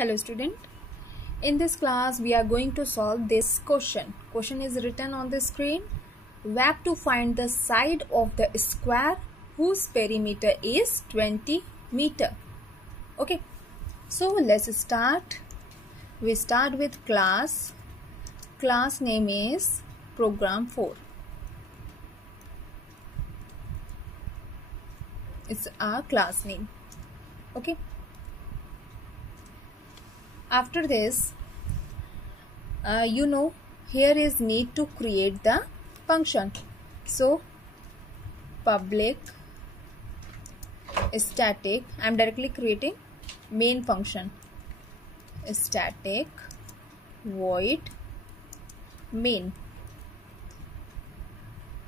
Hello student. In this class we are going to solve this question. Question is written on the screen. We have to find the side of the square whose perimeter is 20 meter. Okay. So let's start. We start with class. Class name is program 4. It's our class name. Okay. After this, here is need to create the function. So public static, I am directly creating main function, static void main.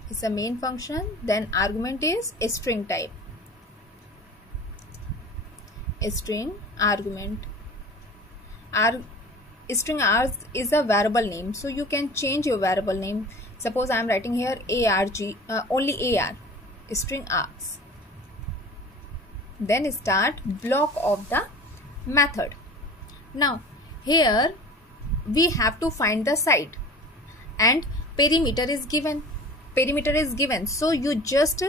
It's a main function. Then argument is a string type, a string argument. String ours is a variable name, so you can change your variable name. Suppose I am writing here arg, only ar, string ours. Then start block of the method. Now here we have to find the side and perimeter is given. So you just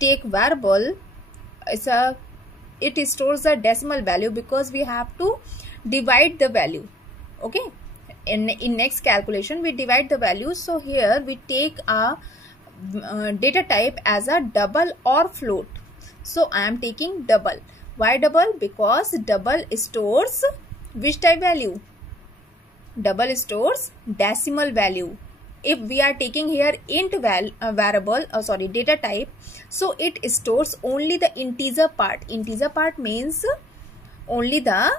take variable. It stores a decimal value because we have to divide the value. Okay, in next calculation we divide the value. So here we take a data type as a double or float. So I am taking double. Why double? Because double stores which type value? Double stores decimal value. If we are taking here int data type, so it stores only the integer part. Integer part means only the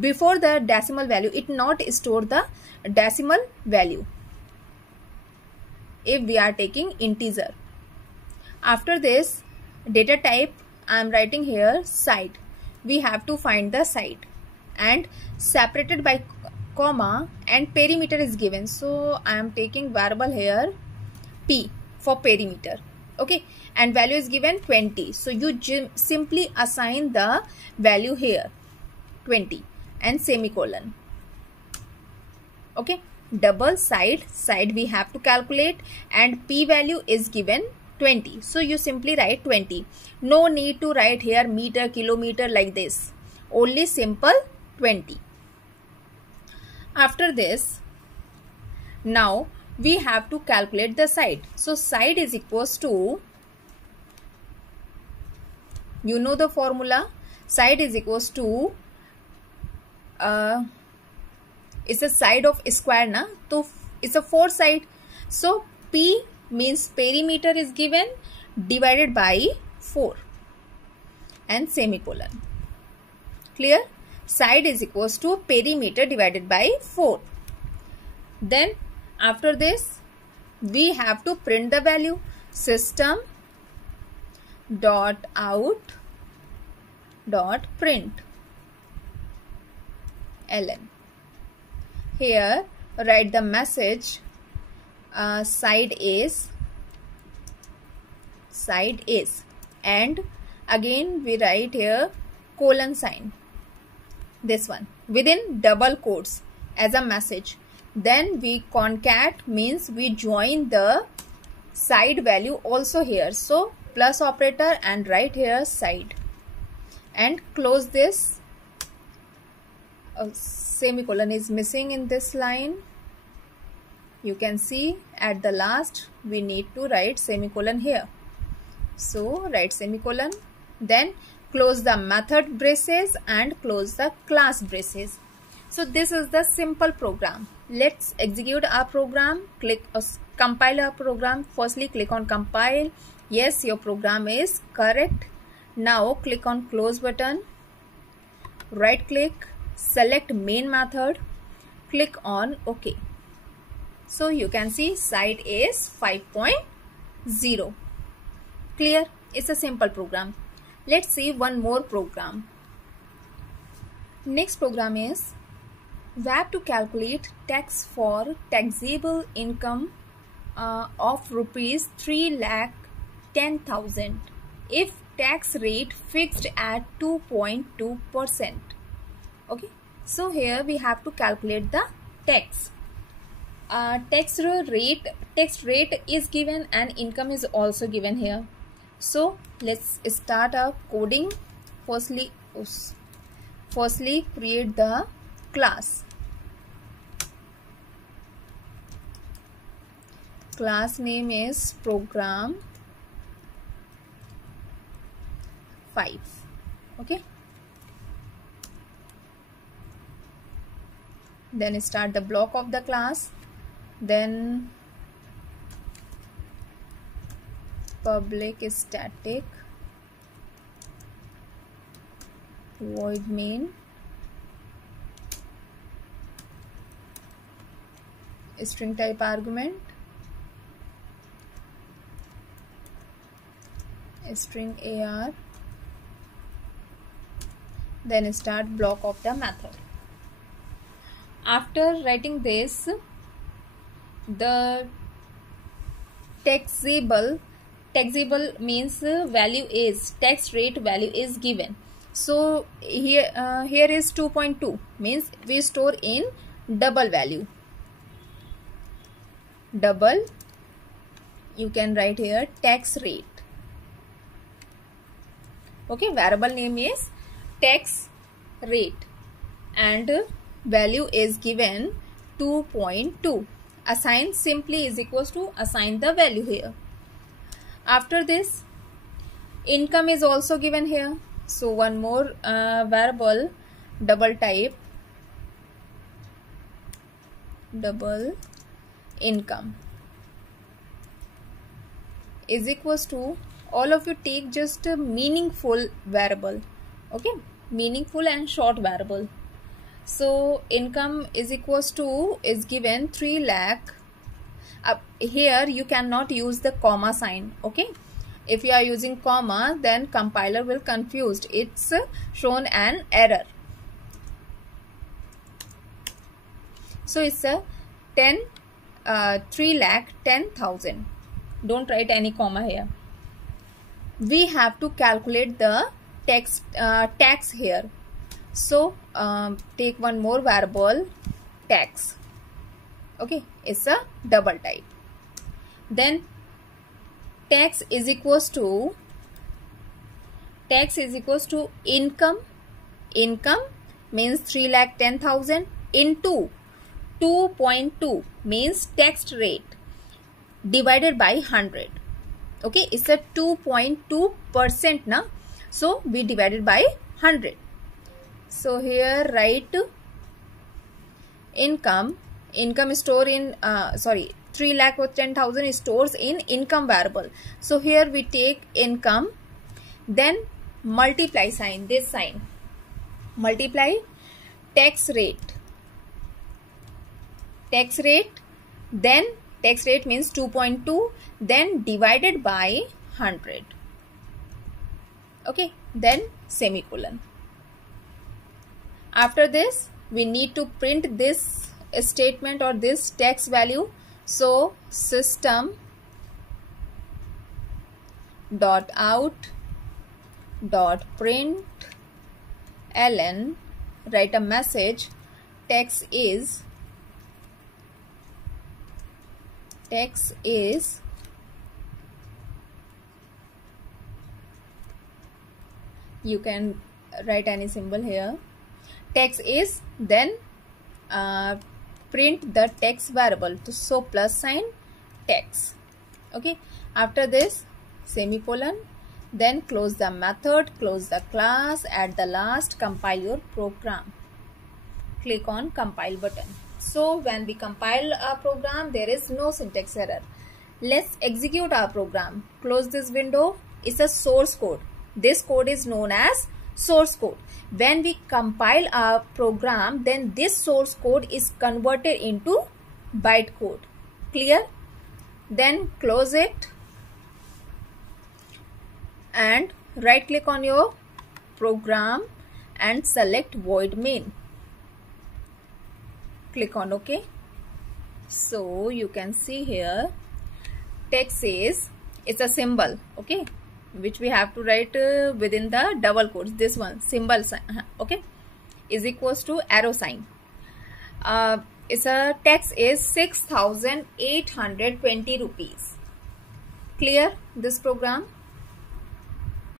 before the decimal value. It not store the decimal value if we are taking integer. After this data type, I am writing here side. We have to find the side and separated by comma, and perimeter is given. So I am taking variable here p for perimeter. Okay, and value is given 20. So you simply assign the value here 20 and semicolon. Okay, double side we have to calculate, and p value is given 20. So you simply write 20. No need to write here meter, kilometer like this. Only simple 20. After this, now we have to calculate the side. So side is equals to, you know the formula, side is equals to it's a side of square na, so it's a 4 side. So p means perimeter is given divided by 4 and semicolon. Clear? Side is equals to perimeter divided by 4. Then after this we have to print the value, system dot out dot print ln. Here write the message side is, and again we write here colon sign, this one within double quotes as a message. Then we concat means we join the side value also here. So plus operator and write here side and close this. Semicolon is missing in this line. You can see at the last we need to write semicolon here. So write semicolon, then close the method braces and close the class braces. So this is the simple program. Let's execute our program. Compile our program. Firstly click on compile. Yes, your program is correct. Now click on close button. Right click. Select main method, click on OK. So you can see side is 5.0. Clear? It's a simple program. Let's see one more program. Next program is we have to calculate tax for taxable income of rupees 3,10,000 if tax rate fixed at 2.2%. Okay, so here we have to calculate the tax. Tax rate is given and income is also given here. So let's start our coding. Firstly create the class. Class name is program 5. Okay, then start the block of the class, then public static void main string type argument string AR, then start block of the method. After writing this, the taxable means value is tax rate value is given. So here is 2.2 means we store in double value. Double, you can write here tax rate. Okay, variable name is tax rate and value is given 2.2. Assign simply is equals to assign the value here. After this, income is also given here. So one more variable, double type double income is equals to, all of you take just a meaningful variable. Okay, meaningful and short variable. So income is equals to is given 3 lakh. Here you cannot use the comma sign. Okay, if you are using comma, then compiler will confused. It's shown an error. So it's a 3,10,000. Don't write any comma here. We have to calculate the tax here. So take one more variable, tax. Okay, it's a double type. Then tax is equals to income. Income means 3,10,000 into 2.2 means tax rate divided by 100. Okay, it's a 2.2% now. So we divided by 100. So here write income store in 3,10,000 stores in income variable. So here we take income, then multiply sign, this sign, multiply tax rate, then tax rate means 2.2, then divided by 100. Okay, then semicolon. After this, we need to print this statement or this tax value. So system dot out dot print ln, write a message, tax is you can write any symbol here, tax is, then print the tax variable, so plus sign tax. Okay, after this semicolon, then close the method, close the class, at the last compile your program, click on compile button. So when we compile our program, there is no syntax error. Let's execute our program. Close this window. It's a source code. This code is known as source code. When we compile our program, then this source code is converted into bytecode. Clear? Then close it and right click on your program and select void main. Click on OK. So you can see here tax is, it's a symbol. Okay, which we have to write within the double quotes, this one symbol sign, okay, is equals to arrow sign. Its tax is 6,820 rupees. Clear this program?